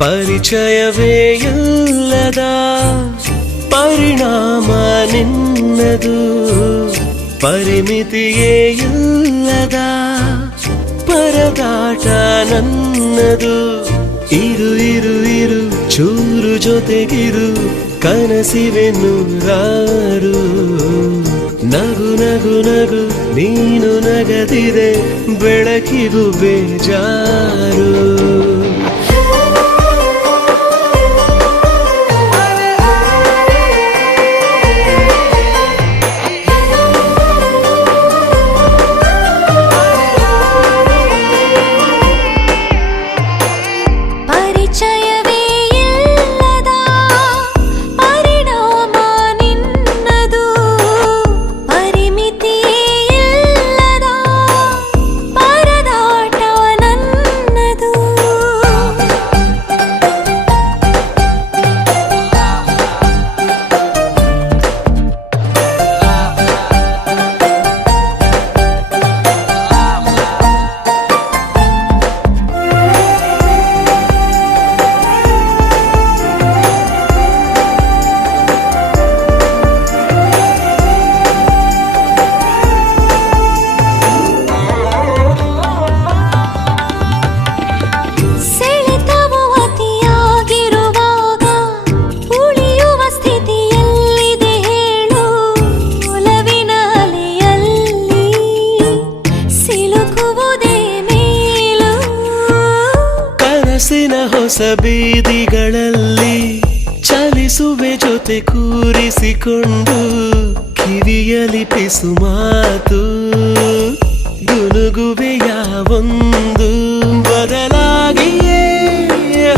ಪರಿಚಯವೇ ಇಲ್ಲದ ಪರಿಣಾಮ ನಿನ್ನದು, ಪರಿಮಿತಿಯೇ ಇಲ್ಲದ ಪರದಾಟ ನನ್ನದು. ಇರು ಇರು ಇರು ಚೂರು ಜೊತೆಗಿರು, ಕನಸಿವೆ ನೂರಾರು. ನಗು ನಗು ನಗು ನೀನು ನಗದಿದೆ, ಬೆಳಕಿಗೂ ಬೇಜಾರು. ಹೊಸ ಬೀದಿಗಳಲ್ಲಿ ಚಲಿಸುವೆ ಜೊತೆ ಕೂರಿಸಿಕೊಂಡು, ಕಿವಿಯಲಿ ಪಿಸು ಮಾತು ಗುನುಗುವೆ ಯಾವೊಂದು. ಬದಲಾಗಿಯೇ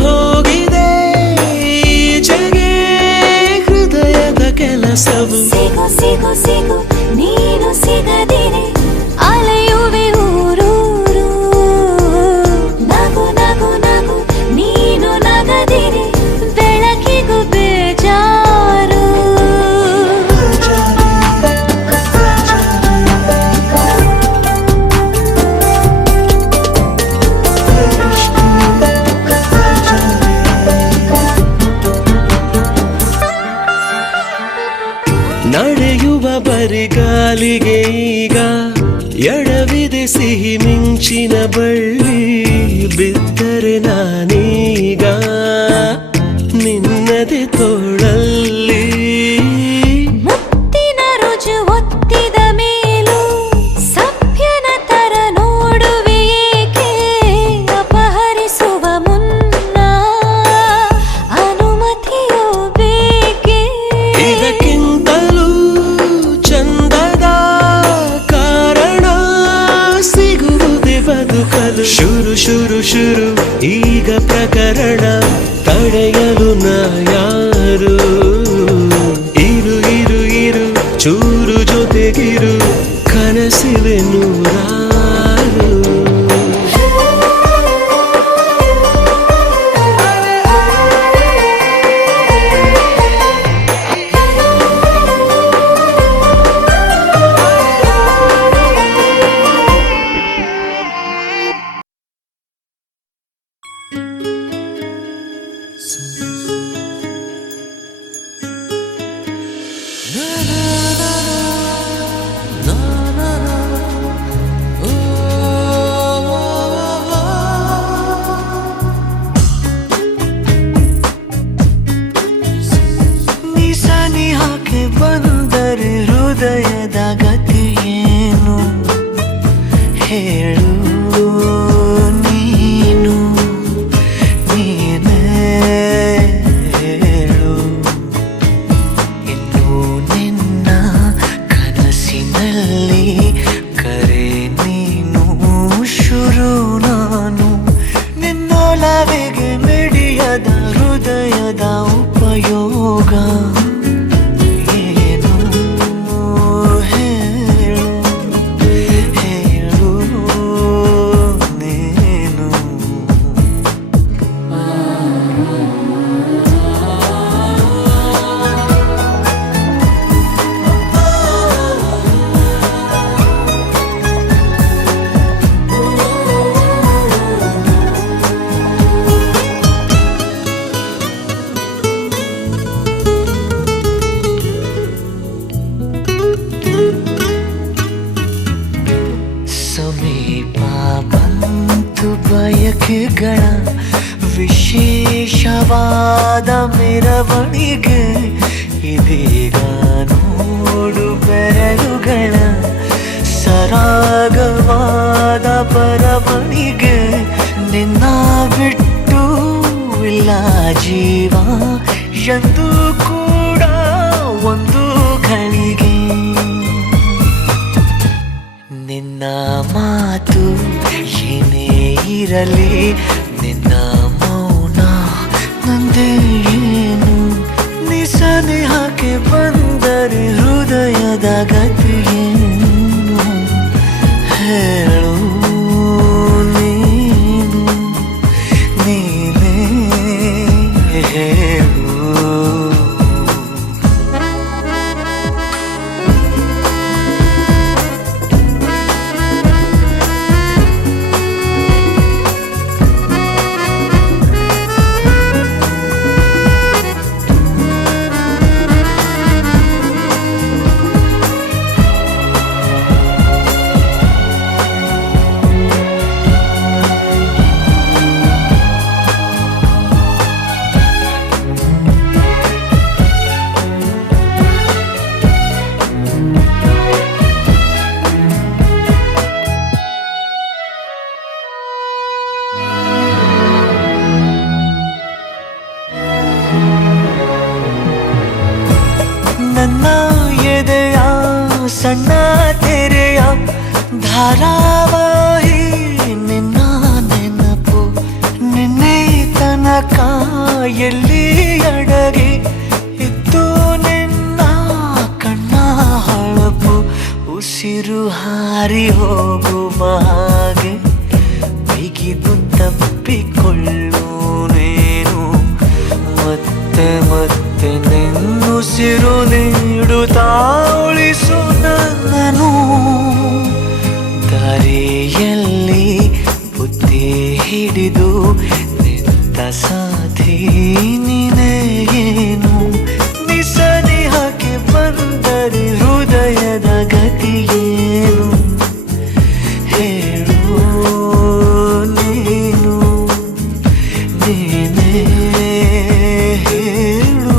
ಹೋಗಿದೆ ಈಚೆಗೆ ಹೃದಯದ ಕೆಲಸವು. ಸಿಗು ಸಿಗು ಸಿಗು ನೀನು ಸಿಗದಿರೆ ಅಲೆಯುವೆ ಊರೂರು. ನಗು ನಗು ನಗು ನೀನು ನಗದಿರೆ ಬೆಳಕಿಗೂ ಬೇಜಾರು. ನಡೆಯುವ ಬರಿಗಾಲಿಗೆ ಈಗ ಎಡವಿದೆ ಸಿಹಿ ಮಿಂಚಿನ ಬಳ್ಳಿ. ಬಿದ್ದರೆ ನಾನೀಗ ನಿನ್ನದೆ ತೋಳಲ್ಲಿ. ಮುತ್ತಿನ ರುಜು ಒತ್ತಿದ ಮೇಲೂ ಸಭ್ಯನ ತರ ನೋಡುವೆ ಏಕೆ? ಅಪಹರಿಸುವ ಮುನ್ನ ಅನುಮತಿಯೋ ಬೇಕೆ? ಇದಕ್ಕಿಂತಲೂ ಚಂದದ ಕಾರಣ ಸಿಗುವುದೇ ಬದುಕಲು. ಶುರು ಶುರು ಶುರು ಈಗ ಪ್ರಕರಣ, ತಡೆಯಲು ನಾ ಯಾರು? ಇರು ಇರು ಇರು ಚೂರು ಜೊತೆಗಿರು, ಕನಸಿವೆ ನೂರಾರು. Na na na na na na na. Oh. ಬಯಕೆಗಳ ವಿಶೇಷವಾದ ಮೆರವಣಿಗೆ ಇದೀಗ ನೋಡು ಬೆರಳುಗಳ ಸರಾಗವಾದ ಬರವಣಿಗೆ ನಿನ್ನ ಬಿಟ್ಟು ಇಲ್ಲ ಜೀವ ಎಂದು ಕೂಡ ಒಂದು ಘಳಿಗೆ ನಿನ್ನ ಮಾತು ಏನೇ ಇರಲಿ ನಿನ್ನ ಮೌನ ನಂದೇ ಏನು ನಿಸನೇಹಕ್ಕೆ ಬಂದರೆ ಹೃದಯದ ಗತಿಯೇನು ಹೇಳು ನೀನು ನೀನೇ ಹೇಳು ನನ್ನ ಎದೆಯ ಸಣ್ಣ ತೆರೆಯ ಧಾರಾವಾಹಿ ನಿನ್ನ ನೆನಪು ನಿನ್ನೆ ತನಕ ಎಲ್ಲಿ ಅಡಗಿ ಇತ್ತು ನಿನ್ನ ಕಣ್ಣ ಹೊಳಪು ಉಸಿರು ಹಾರಿ ಹೋಗುವ ಹಾಗೆ ಬಿಗಿದು ತಪ್ಪಿಕೊಳ್ಳು ನೀನು ಮತ್ತೆ ಮತ್ತೆ ನಿನ್ನುಸಿರು ನೀಡುತ್ತಾ ಉಳಿಸು ನನ್ನನು ದಾರಿಯಲ್ಲಿ ಬುದ್ಧಿ ಹಿಡಿದು ನಿಂತ ಸಾಥಿ ನೀನೇ ಏನು ನಿಸನೇಹಕ್ಕೆ ಬಂದರೆ ಹೃದಯದ ಗತಿಯೇನು ಹೇಳು ನೀನು ನೀನೇ ಹೇಳು